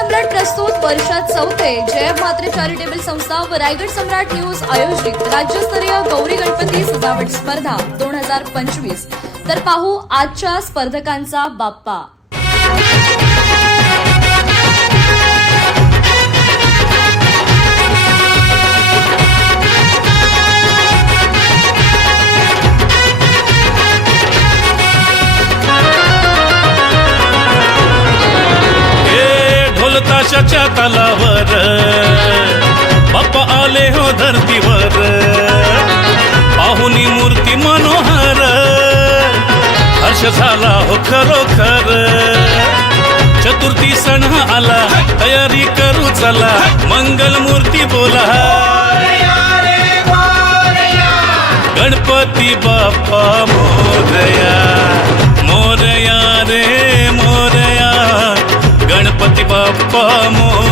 सम्राट प्रस्तुत वर्षात चौथे जय म्हात्रे चॅरिटेबल संस्था व रायगड सम्राट न्यूज आयोजित राज्यस्तरीय गौरी गणपती सजावट स्पर्धा 2025। तर पाहू आजच्या स्पर्धकांचा बाप्पा। ताशाच्या तालावर बाप्पा आले हो धरतीवर, पाहुनी मूर्ती मनोहर, हर्ष झाला हो खरोखर। चतुर्थी सण आला, तयारी करू चला, मंगल मूर्ती बोला, गणपती बाप्पा मोरया, मोरया रे मोरया, गणपती बाप्पा मोरया।